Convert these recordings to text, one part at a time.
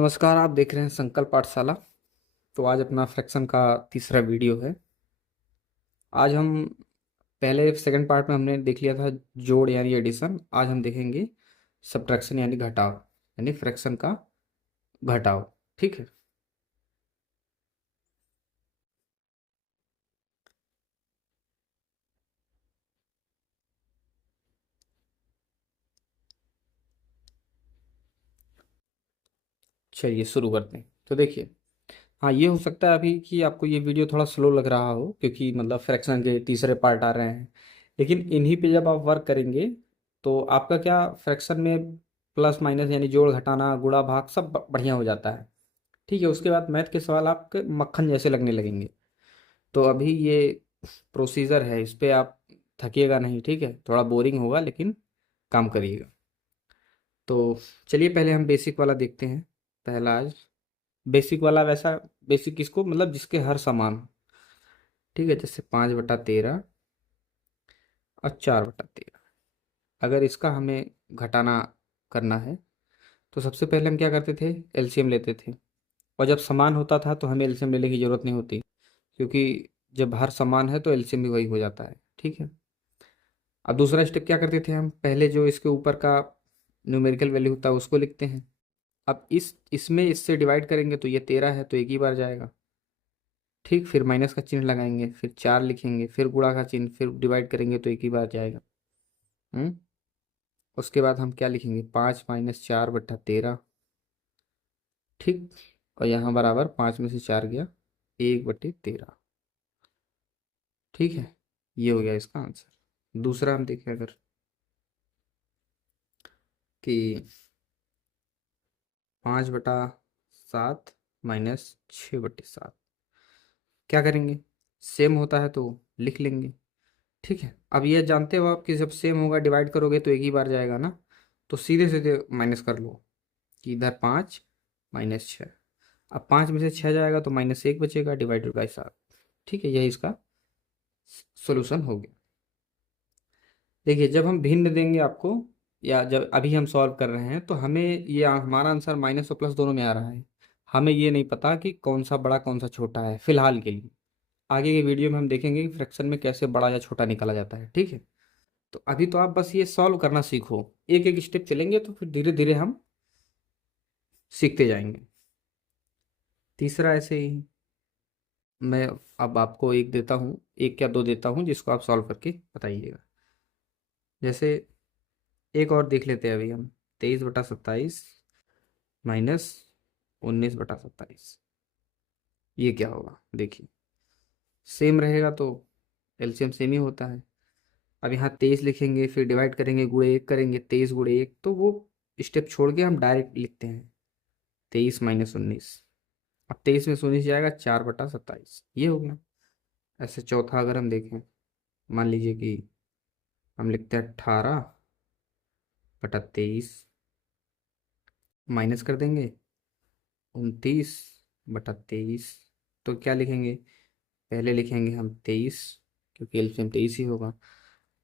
नमस्कार। आप देख रहे हैं संकल्प पाठशाला। तो आज अपना फ्रैक्शन का तीसरा वीडियो है। आज हम पहले सेकंड पार्ट में हमने देख लिया था जोड़ यानी एडिशन। आज हम देखेंगे सब्ट्रैक्शन यानी घटाव, यानी फ्रैक्शन का घटाव। ठीक है। चलिए शुरू करते हैं। तो देखिए, हाँ ये हो सकता है अभी कि आपको ये वीडियो थोड़ा स्लो लग रहा हो, क्योंकि मतलब फ्रैक्शन के तीसरे पार्ट आ रहे हैं। लेकिन इन्हीं पे जब आप वर्क करेंगे तो आपका क्या फ्रैक्शन में प्लस माइनस यानी जोड़ घटाना गुणा भाग सब बढ़िया हो जाता है। ठीक है। उसके बाद मैथ के सवाल आपके मक्खन जैसे लगने लगेंगे। तो अभी ये प्रोसीजर है, इस पे आप थकिएगा नहीं। ठीक है, थोड़ा बोरिंग होगा लेकिन काम करिएगा। तो चलिए पहले हम बेसिक वाला देखते हैं। पहला आज बेसिक वाला वैसा, बेसिक किसको मतलब जिसके हर समान हो। ठीक है, जैसे 5/13 और 4/13। अगर इसका हमें घटाना करना है तो सबसे पहले हम क्या करते थे, एलसीएम लेते थे। और जब समान होता था तो हमें एलसीएम लेने की ज़रूरत नहीं होती, क्योंकि जब हर समान है तो एलसीएम भी वही हो जाता है। ठीक है। अब दूसरा स्टेप क्या करते थे, हम पहले जो इसके ऊपर का न्यूमेरिकल वैल्यू होता है उसको लिखते हैं। अब इसमें इससे डिवाइड करेंगे तो ये 13 है तो एक ही बार जाएगा। ठीक, फिर माइनस का चिन्ह लगाएंगे, फिर 4 लिखेंगे, फिर गुणा का चिन्ह, फिर डिवाइड करेंगे तो एक ही बार जाएगा। हम्म। उसके बाद हम क्या लिखेंगे, 5-4/13। ठीक। और यहाँ बराबर 5 में से 4 गया, 1/13। ठीक है, ये हो गया इसका आंसर। दूसरा हम देखें अगर कि 5/7 -6/7। क्या करेंगे, सेम होता है तो लिख लेंगे। ठीक है। अब ये जानते हो आप कि जब सेम होगा डिवाइड करोगे तो एक ही बार जाएगा ना। तो सीधे सीधे माइनस कर लो कि इधर 5 -6। अब 5 में से 6 जाएगा तो -1 बचेगा डिवाइडेड बाई 7। ठीक है, यही इसका सोल्यूशन हो गया। देखिए, जब हम भिन्न देंगे आपको या जब अभी हम सॉल्व कर रहे हैं तो हमें ये हमारा आंसर माइनस और प्लस दोनों में आ रहा है। हमें ये नहीं पता कि कौन सा बड़ा कौन सा छोटा है फिलहाल के लिए। आगे के वीडियो में हम देखेंगे कि फ्रैक्शन में कैसे बड़ा या छोटा निकाला जाता है। ठीक है। तो अभी तो आप बस ये सॉल्व करना सीखो, एक एक स्टेप चलेंगे तो फिर धीरे धीरे हम सीखते जाएंगे। तीसरा ऐसे ही मैं अब आपको एक देता हूँ, एक या दो देता हूँ जिसको आप सॉल्व करके बताइएगा। जैसे एक और देख लेते हैं अभी हम, 23/27 -19/27। ये क्या होगा देखिए, सेम रहेगा तो एलसीएम सेम ही होता है। अब यहाँ 23 लिखेंगे, फिर डिवाइड करेंगे, गुणे 1 करेंगे, 23 × 1, तो वो स्टेप छोड़ के हम डायरेक्ट लिखते हैं 23 - 19। अब 23 में 19 जाएगा, 4/27, ये हो गया। ऐसे चौथा अगर हम देखें, मान लीजिए कि हम लिखते हैं 18/23, माइनस कर देंगे 29/23। तो क्या लिखेंगे, पहले लिखेंगे हम 23, क्योंकि एलसीएम 23 ही होगा।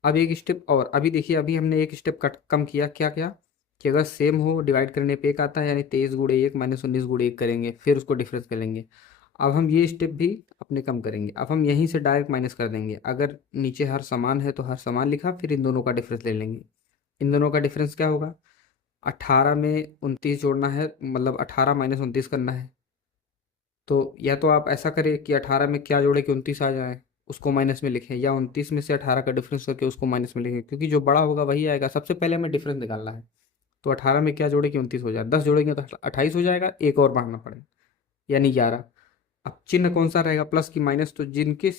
अब एक स्टेप और, अभी देखिए अभी हमने एक स्टेप कट कम किया, क्या क्या कि अगर सेम हो डिवाइड करने पे एक आता है, यानी 23 × 1 -19 × 1 करेंगे, फिर उसको डिफरेंस करेंगे। अब हम ये स्टेप भी अपने कम करेंगे। अब हम यहीं से डायरेक्ट माइनस कर देंगे। अगर नीचे हर समान है तो हर समान लिखा, फिर इन दोनों का डिफरेंस ले लेंगे। इन दोनों का डिफरेंस क्या होगा, 18 में 29 जोड़ना है, मतलब 18 -29 करना है। तो या तो आप ऐसा करें कि 18 में क्या जोड़े कि 29 आ जाए, उसको माइनस में लिखें, या 29 में से 18 का डिफरेंस करके उसको माइनस में लिखें, क्योंकि जो बड़ा होगा वही आएगा। सबसे पहले हमें डिफरेंस निकालना है। तो 18 में क्या जोड़े कि 29 हो जाए, 10 जोड़ेंगे तो 28 हो जाएगा, एक और बढ़ाना पड़ेगा यानी 11। अब चिन्ह कौन सा रहेगा, प्लस की माइनस, तो जिनके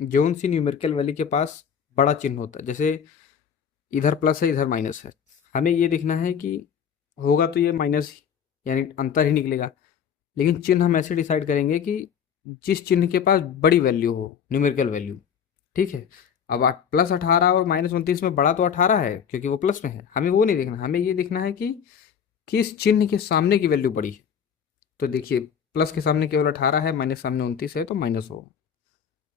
जोन सी न्यूमेरिकल वैल्यू के पास बड़ा चिन्ह होता है, जैसे इधर प्लस है इधर माइनस है, हमें ये देखना है कि होगा तो ये माइनस ही, यानी अंतर ही निकलेगा। लेकिन चिन्ह हम ऐसे डिसाइड करेंगे कि जिस चिन्ह के पास बड़ी वैल्यू हो, न्यूमेरिकल वैल्यू। ठीक है। अब +18 और -29 में बड़ा तो 18 है क्योंकि वो प्लस में है, हमें वो नहीं देखना, हमें ये देखना है कि किस चिन्ह के सामने की वैल्यू बड़ी है। तो देखिए, प्लस के सामने केवल 18 है, माइनस सामने 29 है तो माइनस होगा।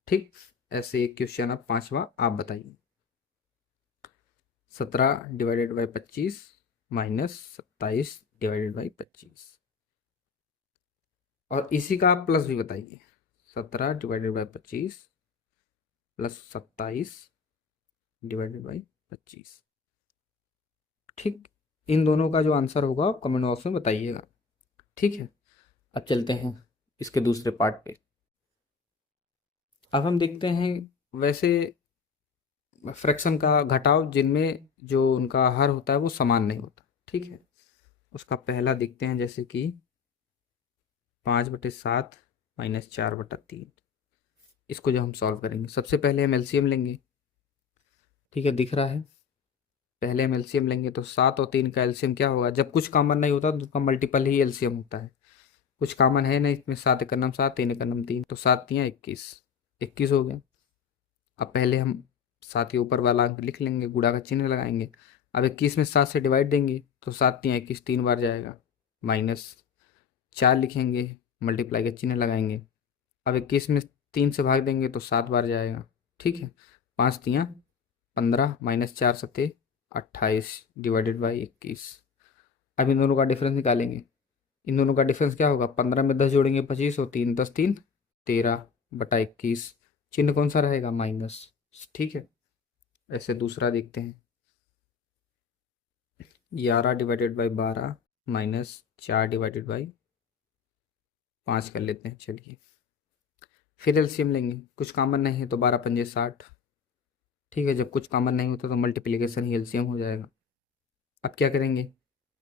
ठीक। ऐसे एक क्वेश्चन अब पांचवा आप बताइए, 17/25 -27/25। और इसी का आप प्लस भी बताइए। 17/25 प्लस 27/25। ठीक, इन दोनों का जो आंसर होगा आप कमेंट बॉक्स में बताइएगा। ठीक है, अब चलते हैं इसके दूसरे पार्ट पे। अब हम देखते हैं वैसे फ्रैक्शन का घटाव जिनमें जो उनका हर होता है वो समान नहीं होता। ठीक है, उसका पहला देखते हैं, जैसे कि 5/7 -4/3। इसको जो हम सॉल्व करेंगे, सबसे पहले हम एलसीएम लेंगे। ठीक है, दिख रहा है। पहले हम एलसीएम लेंगे तो 7 और 3 का एलसीएम क्या होगा, जब कुछ कॉमन नहीं होता तो उसका मल्टीपल ही एलसीएम होता है। कुछ कॉमन है नहीं इसमें, 7 × 7 3 × 3, तो 7×3 = 21। 21 हो गया। अब पहले हम 7 के ऊपर वाला अंक लिख लेंगे, गुणा का चिन्ह लगाएंगे। अब 21 में 7 से डिवाइड देंगे तो 7×3 = 21, 3 बार जाएगा। -4 लिखेंगे, मल्टीप्लाई का चिन्ह लगाएंगे। अब 21 में 3 से भाग देंगे तो 7 बार जाएगा। ठीक है, 5×3 = 15, -4×7 = 28 /21। अब इन दोनों का डिफरेंस निकालेंगे। इन दोनों का डिफरेंस क्या होगा, 15 में 10 जोड़ेंगे 25 और 3 10 3 13/21। चिन्ह कौन सा रहेगा, माइनस। ठीक है, ऐसे दूसरा देखते हैं। 11/12 -4/5 कर लेते हैं। चलिए, फिर एलसीएम लेंगे। कुछ कॉमन नहीं है तो 12×5 = 60। ठीक है, जब कुछ कॉमन नहीं होता तो मल्टीप्लिकेशन ही एलसीएम हो जाएगा। अब क्या करेंगे,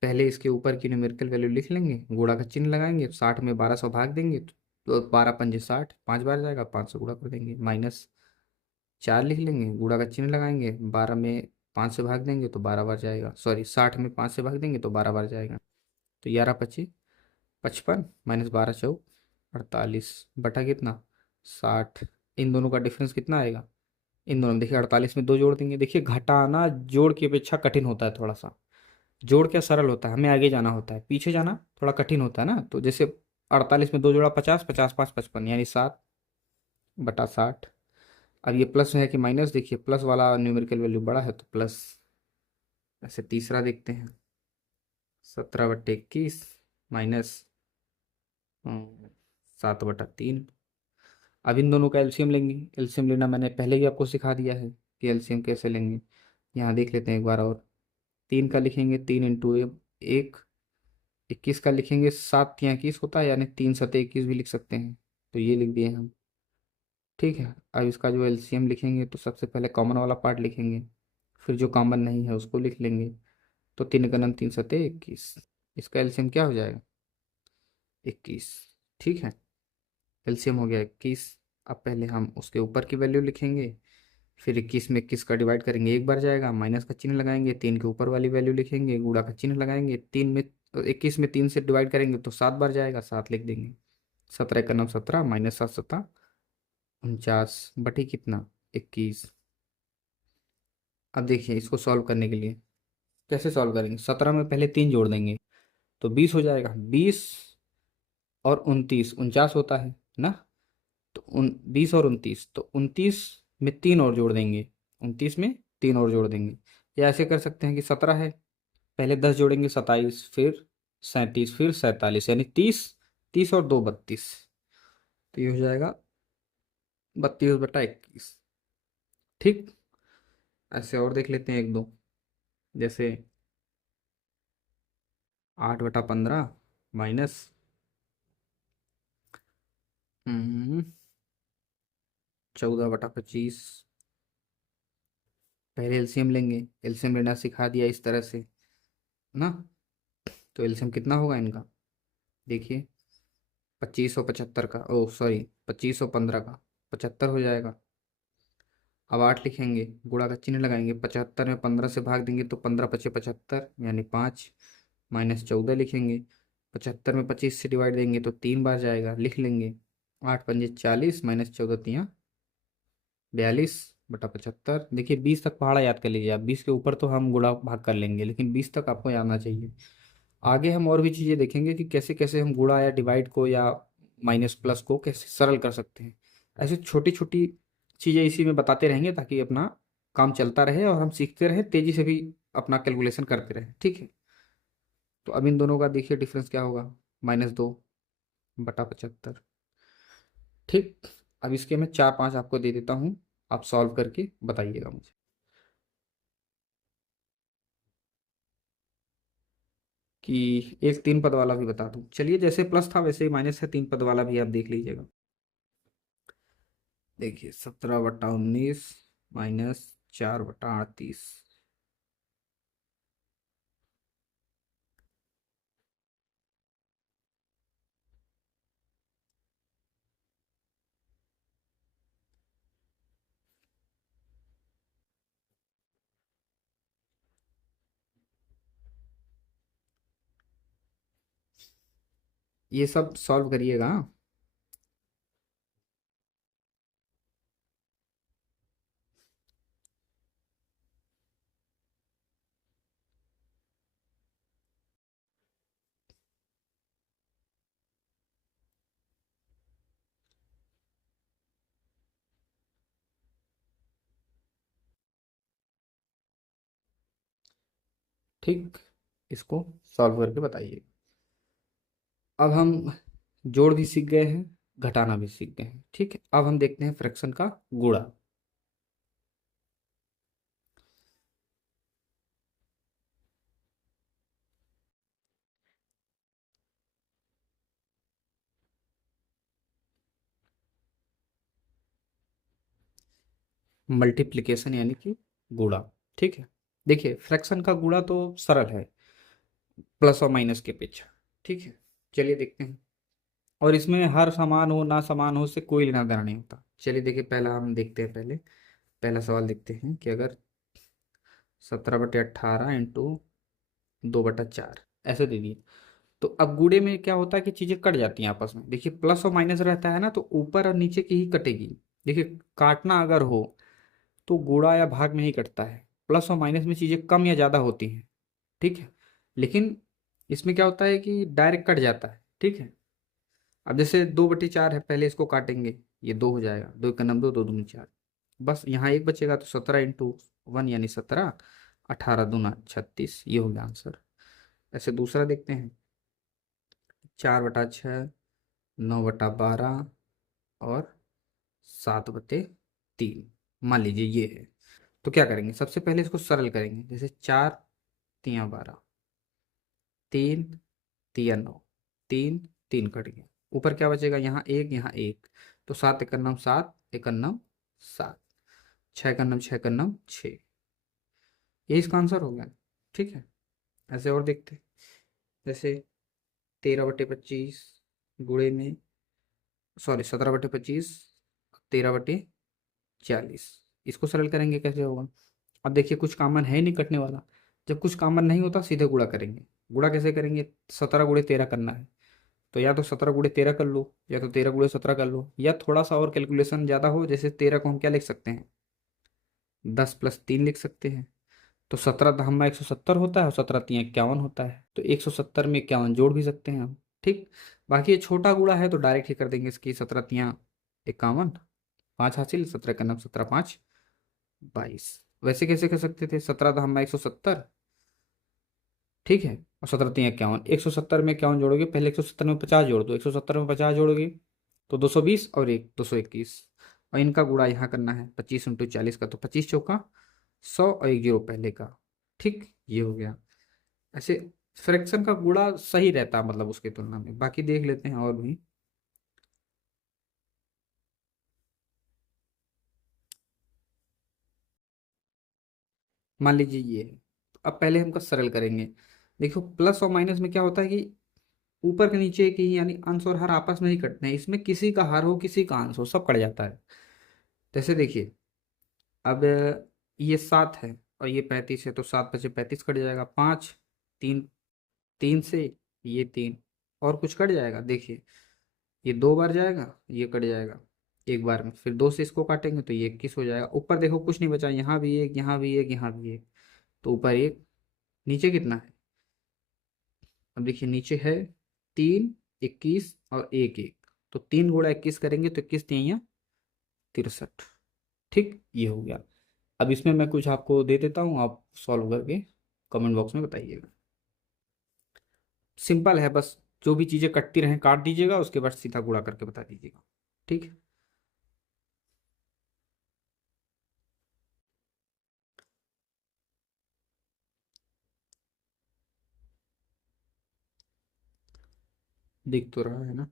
पहले इसके ऊपर की न्यूमेरिकल वैल्यू लिख लेंगे, गुणा का चिन्ह लगाएंगे, 60 में 12 से भाग देंगे तो 12×5 = 60, 5 बार जाएगा, 5 से गुणा कर देंगे। -4 लिख लेंगे, गुणा का चिन्ह लगाएंगे, 12 में 5 से भाग देंगे तो 12 बार जाएगा, सॉरी 60 में 5 से भाग देंगे तो 12 बार जाएगा। तो 11×25 = 55, -12×4 = 48 बटा कितना, 60। इन दोनों का डिफरेंस कितना आएगा, इन दोनों देखिए 48 में 2 जोड़ देंगे। देखिए घटाना जोड़ की अपेक्षा कठिन होता है थोड़ा सा। जोड़ क्या सरल होता है, हमें आगे जाना होता है, पीछे जाना थोड़ा कठिन होता है ना। तो जैसे 48 में 2 जोड़ा 50, 50×5 = 55, यानी 7/60। अब ये प्लस है कि माइनस, देखिए प्लस वाला न्यूमेरिकल वैल्यू बड़ा है तो प्लस। ऐसे तीसरा देखते हैं, 17/21 -7/3। अब इन दोनों का एलसीएम लेंगे। एलसीएम लेना मैंने पहले ही आपको सिखा दिया है कि एलसीएम कैसे लेंगे। यहाँ देख लेते हैं एक बार और। 3 का लिखेंगे, 3 × 1, 21 का लिखेंगे, 7×3 = 21 होता है, यानी 3×7 = 21 भी लिख सकते हैं। तो ये लिख दिए हम। ठीक है, अब इसका जो एलसीएम लिखेंगे तो सबसे पहले कॉमन वाला पार्ट लिखेंगे, फिर जो कॉमन नहीं है उसको लिख लेंगे। तो 3×3 = 21। इसका एलसीएम क्या हो जाएगा, 21। ठीक है, एलसीएम हो गया 21। अब पहले हम उसके ऊपर की वैल्यू लिखेंगे, फिर 21 में 21 का डिवाइड करेंगे, 1 बार जाएगा, माइनस का चिन्ह लगाएंगे, 3 के ऊपर वाली वैल्यू लिखेंगे, गुणा का चिन्ह लगाएंगे। 21 में 3 से डिवाइड करेंगे तो 7 बार जाएगा, 7 लिख देंगे। 17×9 = 17, -7×7 = 49 बटे कितना, 21। अब देखिए इसको सॉल्व करने के लिए कैसे सॉल्व करेंगे। 17 में पहले 3 जोड़ देंगे तो 20 हो जाएगा। 20 और 29, 49 होता है ना। तो 20 और 29, तो 29 में 3 और जोड़ देंगे, 29 में 3 और जोड़ देंगे। या ऐसे कर सकते हैं कि 17 है, पहले 10 जोड़ेंगे, 27, फिर 37, फिर 47, यानी 30। 30 और 2 32, तो ये हो जाएगा 32/21। ठीक, ऐसे और देख लेते हैं एक दो, जैसे 8/15 माइनस 14/25। पहले एलसीएम लेंगे, एलसीएम लेना सिखा दिया इस तरह से ना। तो एलसीएम कितना होगा इनका, देखिए 2575 का, ओ सॉरी 2515 का 75 हो जाएगा। अब 8 लिखेंगे, गुणा का चिन्ह लगाएंगे, 75 में 15 से भाग देंगे तो 15×5 = 75, यानी 5, -14 लिखेंगे। 75 में 25 से डिवाइड देंगे तो 3 बार जाएगा, लिख लेंगे। 8×5 = 40, -14×3 = 42/75। देखिए 20 तक पहाड़ा याद कर लीजिए आप, 20 के ऊपर तो हम गुणा भाग कर लेंगे, लेकिन 20 तक आपको आना चाहिए। आगे हम और भी चीज़ें देखेंगे कि कैसे कैसे हम गुणा या डिवाइड को या माइनस प्लस को कैसे सरल कर सकते हैं। ऐसे छोटी छोटी चीज़ें इसी में बताते रहेंगे ताकि अपना काम चलता रहे और हम सीखते रहे, तेज़ी से भी अपना कैलकुलेशन करते रहे। ठीक है, तो अब इन दोनों का देखिए डिफरेंस क्या होगा, -2। बटा 75। ठीक। अब इसके मैं 4 5 आपको दे देता हूँ, आप सॉल्व करके बताइएगा मुझे। कि एक 3 पद वाला भी बता दूं, चलिए जैसे प्लस था वैसे ही माइनस है, 3 पद वाला भी आप देख लीजिएगा। देखिए 17/19 -4/38। ये सब सॉल्व करिएगा। ठीक, इसको सॉल्व करके बताइए। अब हम जोड़ भी सीख गए हैं, घटाना भी सीख गए हैं। ठीक है, अब हम देखते हैं फ्रैक्शन का गुणा। मल्टीप्लिकेशन यानी कि गुणा। ठीक है, देखिए फ्रैक्शन का गुणा तो सरल है प्लस और माइनस के अपेक्षा। ठीक है, चलिए देखते हैं। और इसमें हर समान हो ना समान हो से कोई लेना देना नहीं होता। चलिए देखिए, पहला हम देखते हैं, पहला सवाल देखते हैं कि अगर 17/18 इंटू 2/4 ऐसे दे दिए, तो अब गुणे में क्या होता है कि चीजें कट जाती हैं आपस में। देखिए प्लस और माइनस रहता है ना, तो ऊपर और नीचे की ही कटेगी। देखिए काटना अगर हो तो गुणा या भाग में ही कटता है, प्लस और माइनस में चीजें कम या ज्यादा होती हैं। ठीक है, लेकिन इसमें क्या होता है कि डायरेक्ट कट जाता है। ठीक है, अब जैसे 2/4 है, पहले इसको काटेंगे, ये 2 हो जाएगा, 2 × 2 2 दूनी 4, बस यहाँ एक बचेगा, तो 17 × 1 यानी 17, 18×2 36, ये हो गया आंसर। ऐसे दूसरा देखते हैं, 4/6, 9/12 और 7/3, मान लीजिए ये है। तो क्या करेंगे, सबसे पहले इसको सरल करेंगे, जैसे 4×3 = 12, 3×3 = 9, 3 कट गया, ऊपर क्या बचेगा, यहाँ एक, तो 7×1 = 7, 1×9 = 7, 6×9 = 6, ये इसका आंसर हो गया। ठीक है, ऐसे और देखते हैं, जैसे 13/25 गुणे में, सॉरी 17/25, 13/40, इसको सरल करेंगे कैसे होगा। अब देखिए कुछ कॉमन है ही नहीं कटने वाला, जब कुछ कॉमन नहीं होता सीधे गुणा करेंगे। गुणा कैसे करेंगे, 17 × 13 करना है, तो या तो 17 × 13 कर लो, या तो 13 × 17 कर लो, या थोड़ा सा और कैलकुलेशन ज़्यादा हो, जैसे 13 को हम क्या लिख सकते हैं, 10 + 3 लिख सकते हैं। तो 17 × 170 होता है, और 17×3 = 51 होता है, तो 170 में 51 जोड़ भी सकते हैं हम। ठीक, बाकी ये छोटा गुणा है तो डायरेक्ट ही कर देंगे इसकी, 17×3 = 51, 5 हासिल, 17×9 = 17, 5 = 22। वैसे कैसे कर सकते थे, 17 × 170, ठीक है, और 17×3 = 51, 170 में 51 जोड़ोगे, पहले 170 में 50 जोड़ दो, 170 में 50 जोड़ोगे तो 220, और एक 221, और इनका गुणा यहाँ करना है, 25 × 40 का, तो 25×4 = 100, और एक जीरो पहले का। ठीक, ये हो गया। ऐसे फ्रैक्शन का गुणा सही रहता है, मतलब उसकी तुलना में। बाकी देख लेते हैं और भी। मान लीजिए ये है, अब पहले हम का सरल करेंगे। देखो प्लस और माइनस में क्या होता है कि ऊपर के नीचे की यानी अंश और हर आपस में ही कटते हैं, इसमें किसी का हर हो किसी का अंश हो सब कट जाता है। जैसे देखिए, अब ये 7 है और ये 35 है, तो 7 × 5 = 35 कट जाएगा, 5, 3, 3 से ये 3, और कुछ कट जाएगा, देखिए ये 2 बार जाएगा, ये कट जाएगा एक बार में, फिर 2 से इसको काटेंगे तो ये 21 हो जाएगा। ऊपर देखो कुछ नहीं बचा, यहाँ भी एक, यहाँ भी एक, यहाँ भी एक, तो ऊपर एक, नीचे कितना है, अब देखिए नीचे है 3, 21 और एक एक, तो 3 × 21 करेंगे तो 21×3 = 63। ठीक, ये हो गया। अब इसमें मैं कुछ आपको दे देता हूँ, आप सॉल्व करके कमेंट बॉक्स में बताइएगा। सिंपल है, बस जो भी चीज़ें कटती रहें काट दीजिएगा, उसके बाद सीधा गुणा करके बता दीजिएगा। ठीक है। दिख तो रहा है ना।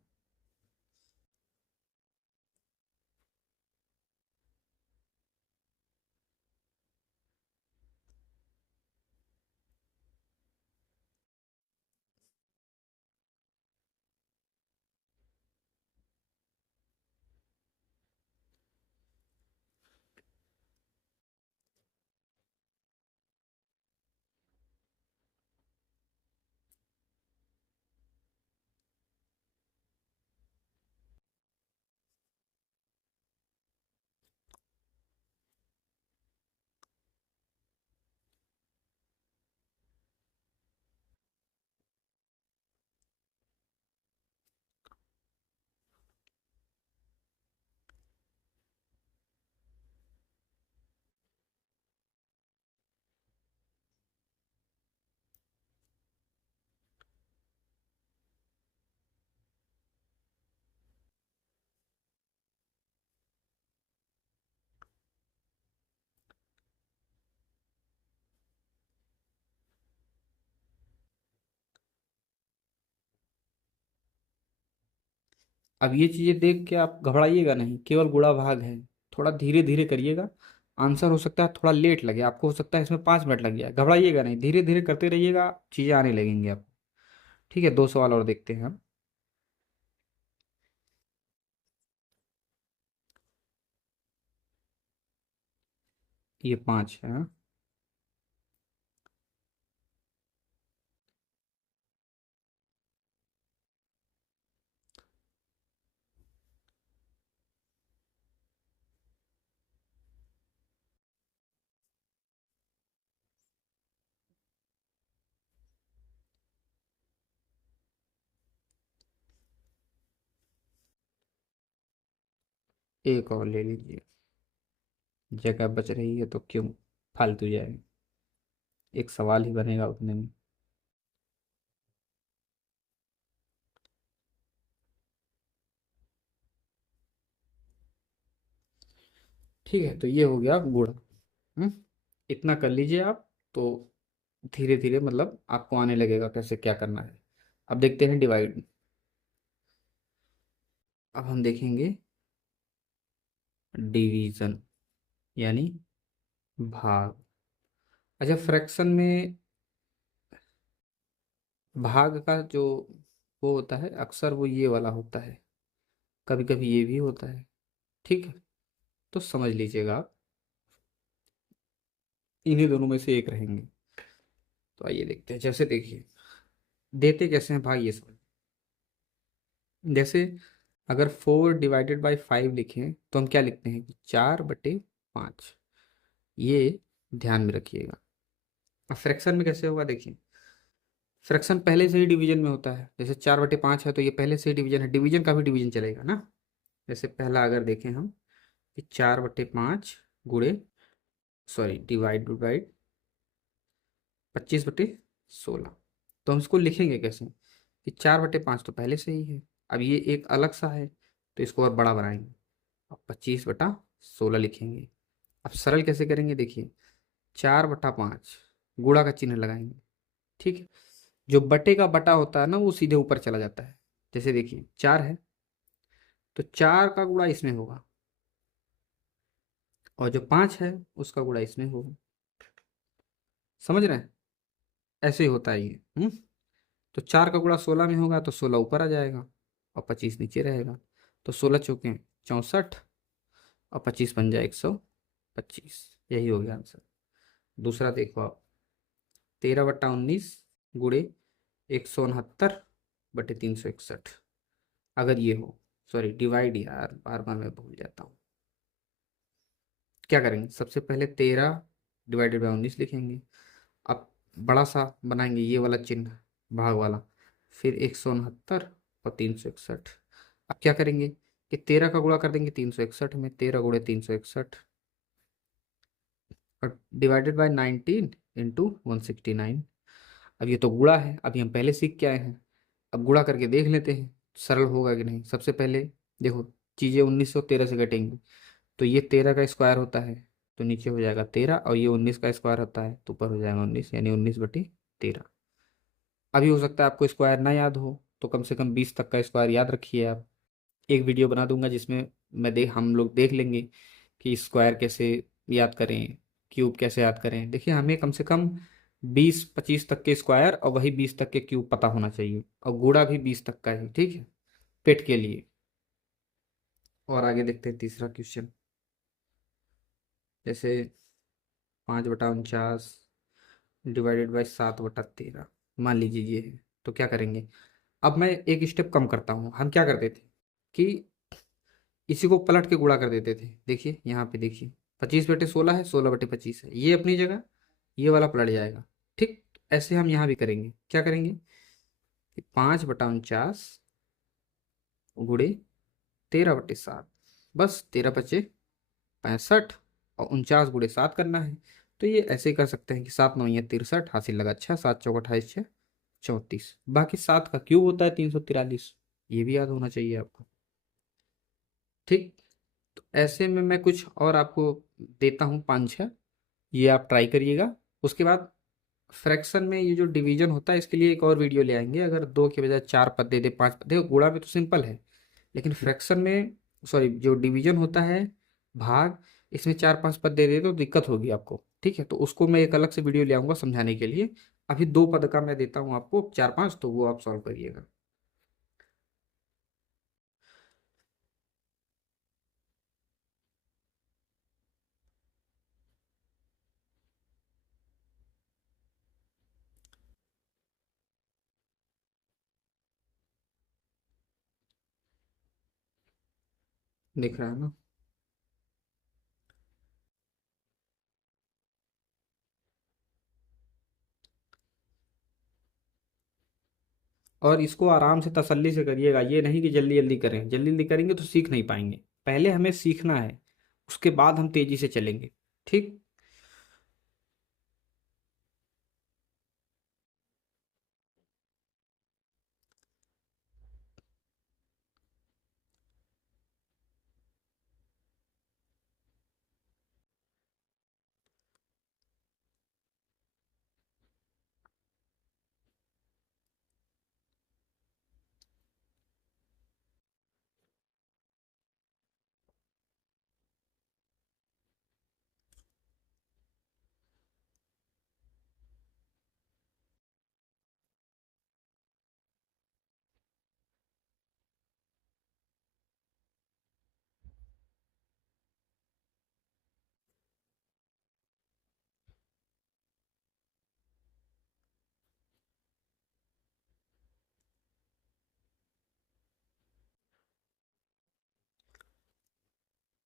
अब ये चीजें देख के आप घबराइएगा नहीं, केवल गुणा भाग है। थोड़ा धीरे धीरे करिएगा। आंसर हो सकता है थोड़ा लेट लगे आपको, हो सकता है इसमें 5 मिनट लग जाए, घबराइएगा नहीं, धीरे धीरे करते रहिएगा, चीजें आने लगेंगी आपको। ठीक है, 2 सवाल और देखते हैं हम। ये 5 है, हाँ? एक और ले लीजिए, जगह बच रही है तो क्यों फालतू जाए, एक सवाल ही बनेगा उतने में। ठीक है, तो ये हो गया गुणा। हम्म इतना कर लीजिए आप, तो धीरे धीरे मतलब आपको आने लगेगा कैसे क्या करना है। अब देखते हैं डिवाइड। अब हम देखेंगे डिवीजन, यानी भाग। अच्छा, फ्रैक्शन में भाग का जो वो होता है अक्सर वो ये वाला होता है, कभी कभी ये भी होता है। ठीक है, तो समझ लीजिएगा आप, इन्हीं दोनों में से एक रहेंगे। तो आइए देखते हैं, जैसे देखिए देते कैसे हैं भाग, ये समझ। जैसे अगर 4/5 लिखें तो हम क्या लिखते हैं कि 4/5। ये ध्यान में रखिएगा। अब फ्रैक्शन में कैसे होगा देखिए, फ्रैक्शन पहले से ही डिवीजन में होता है। जैसे 4/5 है तो ये पहले से ही डिवीजन है, डिवीजन का भी डिवीजन चलेगा ना। जैसे पहला अगर देखें हम कि 4/5 गुणे, सॉरी डिवाइड बाई 25/16। तो हम इसको लिखेंगे कैसे कि 4/5 तो पहले से ही है, अब ये एक अलग सा है तो इसको और बड़ा बनाएंगे, अब 25/16 लिखेंगे। अब सरल कैसे करेंगे देखिए, 4/5 गुणा का चिन्ह लगाएंगे। ठीक है, जो बटे का बटा होता है ना वो सीधे ऊपर चला जाता है। जैसे देखिए 4 है तो 4 का गुणा इसमें होगा, और जो 5 है उसका गुणा इसमें होगा। समझ रहे हैं, ऐसे ही होता है ये। तो 4 का गुणा 16 में होगा तो 16 ऊपर आ जाएगा और 25 नीचे रहेगा। तो 16 चौके 64 और 25 बन जाए 125। यही हो गया आंसर। दूसरा देखो आप, 13/19 गुणे 169/361। अगर ये हो, सॉरी डिवाइड, यार बार बार मैं भूल जाता हूँ। क्या करेंगे, सबसे पहले 13/19 लिखेंगे। अब बड़ा सा बनाएंगे ये वाला चिन्ह, भाग वाला। फिर 169 और 361। अब क्या करेंगे कि 13 का गुणा कर देंगे 361 में, 13 गुणे 361, और डिवाइडेड बाय 19 इंटू 169। अब ये तो गुणा है, अभी हम पहले सीख के आए हैं। अब गुणा करके देख लेते हैं सरल होगा कि नहीं। सबसे पहले देखो, चीज़ें 1913 से घटेंगी, तो ये 13 का स्क्वायर होता है तो नीचे हो जाएगा 13, और ये 19 का स्क्वायर होता है तो ऊपर हो जाएगा 19, यानी 19/13। अभी हो सकता है आपको स्क्वायर ना याद हो, तो कम से कम 20 तक का स्क्वायर याद रखिए आप। एक वीडियो बना दूंगा जिसमें हम लोग देख लेंगे कि स्क्वायर कैसे याद करें, क्यूब कैसे याद करें। देखिए, हमें कम से कम 20-25 तक के स्क्वायर और वही 20 तक के क्यूब पता होना चाहिए, और गुणा भी 20 तक का ही, ठीक है, पेट के लिए। और आगे देखते हैं तीसरा क्वेश्चन। जैसे 5/49 डिवाइडेड बाई 7/13, मान लीजिए ये है, तो क्या करेंगे। अब मैं एक स्टेप कम करता हूँ। हम क्या करते थे कि इसी को पलट के गुणा कर देते थे। देखिए यहाँ पे, देखिए 25/16 है, 16/25 है, ये अपनी जगह, ये वाला पलट जाएगा। ठीक, ऐसे हम यहाँ भी करेंगे। क्या करेंगे कि 5/49 गुणे 13/7, बस 13×5 = 65, और 49 × 7 करना है। तो ये ऐसे ही कर सकते हैं कि 7×9 = 63, हासिल लगा 6, 7×4 = 28, 6 34। बाकी 7 का क्यूब होता है 343, ये भी याद होना चाहिए आपको। ठीक, तो ऐसे में मैं कुछ और आपको देता हूँ 5-6, ये आप ट्राई करिएगा। उसके बाद फ्रैक्शन में ये जो डिवीजन होता है, इसके लिए एक और वीडियो ले आएंगे। अगर 2 के बजाय 4 पद दे दे, 5 पद दे, गुणा में तो सिंपल है, लेकिन फ्रैक्शन में, सॉरी, जो डिवीजन होता है, भाग, इसमें 4-5 पद दे दे तो दिक्कत होगी आपको। ठीक है, तो उसको मैं एक अलग से वीडियो ले आऊँगा समझाने के लिए। अभी 2 पद का मैं देता हूँ आपको 4-5, तो वो आप सॉल्व करिएगा। दिख रहा है ना। और इसको आराम से तसल्ली से करिएगा, ये नहीं कि जल्दी जल्दी करें। जल्दी जल्दी करेंगे तो सीख नहीं पाएंगे। पहले हमें सीखना है, उसके बाद हम तेजी से चलेंगे। ठीक।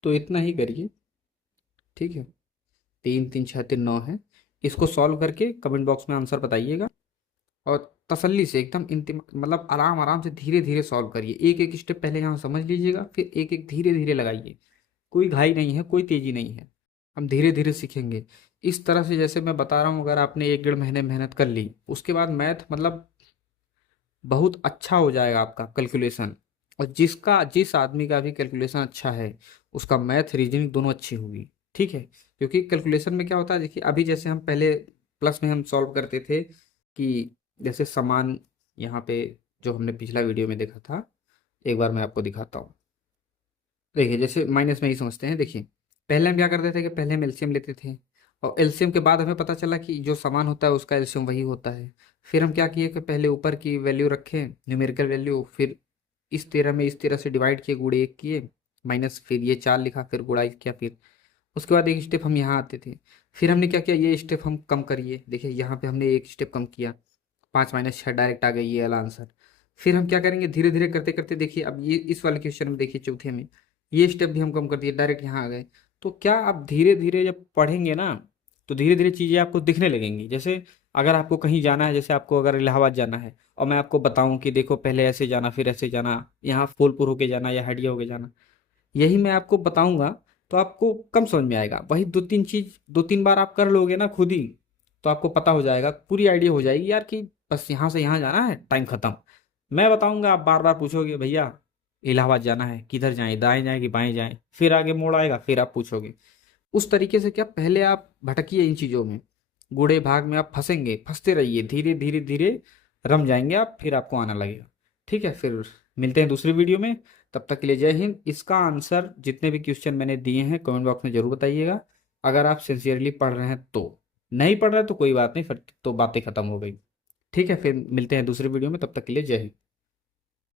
तो इतना ही करिए। ठीक है, 3 3 6 3 9 है। इसको सॉल्व करके कमेंट बॉक्स में आंसर बताइएगा, और तसल्ली से एकदम मतलब आराम आराम से धीरे धीरे सॉल्व करिए। एक एक स्टेप पहले यहाँ समझ लीजिएगा, फिर एक एक धीरे धीरे लगाइए। कोई घाई नहीं है, कोई तेजी नहीं है, हम धीरे धीरे सीखेंगे। इस तरह से जैसे मैं बता रहा हूँ, अगर आपने 1-1.5 महीने मेहनत कर ली, उसके बाद मैथ मतलब बहुत अच्छा हो जाएगा आपका कैलकुलेशन। और जिस आदमी का भी कैलकुलेशन अच्छा है, उसका मैथ रीजनिंग दोनों अच्छी होगी। ठीक है, क्योंकि कैलकुलेशन में क्या होता है, देखिए अभी जैसे हम पहले प्लस में हम सॉल्व करते थे कि जैसे समान, यहाँ पे जो हमने पिछला वीडियो में देखा था, एक बार मैं आपको दिखाता हूँ। देखिए, जैसे माइनस में ही समझते हैं। देखिए, पहले हम क्या करते थे कि पहले हम एलसीएम लेते थे, और एलसीएम के बाद हमें पता चला कि जो समान होता है उसका एलसीएम वही होता है। फिर हम क्या किए कि पहले ऊपर की वैल्यू रखे, न्यूमेरिकल वैल्यू, फिर इस 13 में इस 13 से डिवाइड किए, गुणे 1 किए, माइनस, फिर ये 4 लिखा, फिर गुणा 1 किया। फिर उसके बाद एक स्टेप हम यहाँ आते थे। फिर हमने क्या किया, ये स्टेप हम कम करिए। देखिए यहाँ पे हमने एक स्टेप कम किया, 5 - 6 डायरेक्ट आ गई ये वाला आंसर। फिर हम क्या करेंगे, धीरे धीरे करते करते, देखिए अब ये इस वाले क्वेश्चन में देखिए चौथे में, ये स्टेप भी हम कम कर दिए, डायरेक्ट यहाँ आ गए। तो क्या आप धीरे धीरे जब पढ़ेंगे ना, तो धीरे धीरे चीज़ें आपको दिखने लगेंगी। जैसे अगर आपको कहीं जाना है, जैसे आपको अगर इलाहाबाद जाना है, और मैं आपको बताऊं कि देखो पहले ऐसे जाना, फिर ऐसे जाना, यहाँ फूलपुर होके जाना या हटिया होके जाना, यही मैं आपको बताऊंगा, तो आपको कम समझ में आएगा। वही 2-3 बार आप कर लोगे ना खुद ही, तो आपको पता हो जाएगा, पूरी आइडिया हो जाएगी यार कि बस यहाँ से यहाँ जाना है, टाइम खत्म। मैं बताऊंगा, आप बार बार पूछोगे भैया इलाहाबाद जाना है, किधर जाएं, दाएं जाएं कि बाएं जाएं, फिर आगे मोड़ आएगा, फिर आप पूछोगे। उस तरीके से क्या, पहले आप भटकिए इन चीजों में, बूढ़े भाग में आप फंसेंगे, फंसते रहिए, धीरे धीरे धीरे रम जाएंगे आप, फिर आपको आना लगेगा। ठीक है, फिर मिलते हैं दूसरी वीडियो में। तब तक के लिए जय हिंद। इसका आंसर जितने भी क्वेश्चन मैंने दिए हैं कमेंट बॉक्स में जरूर बताइएगा, अगर आप सिंसियरली पढ़ रहे हैं तो। नहीं पढ़ रहे तो कोई बात नहीं, फिर तो बातें खत्म हो गई। ठीक है, फिर मिलते हैं दूसरी वीडियो में, तब तक के लिए जय हिंद।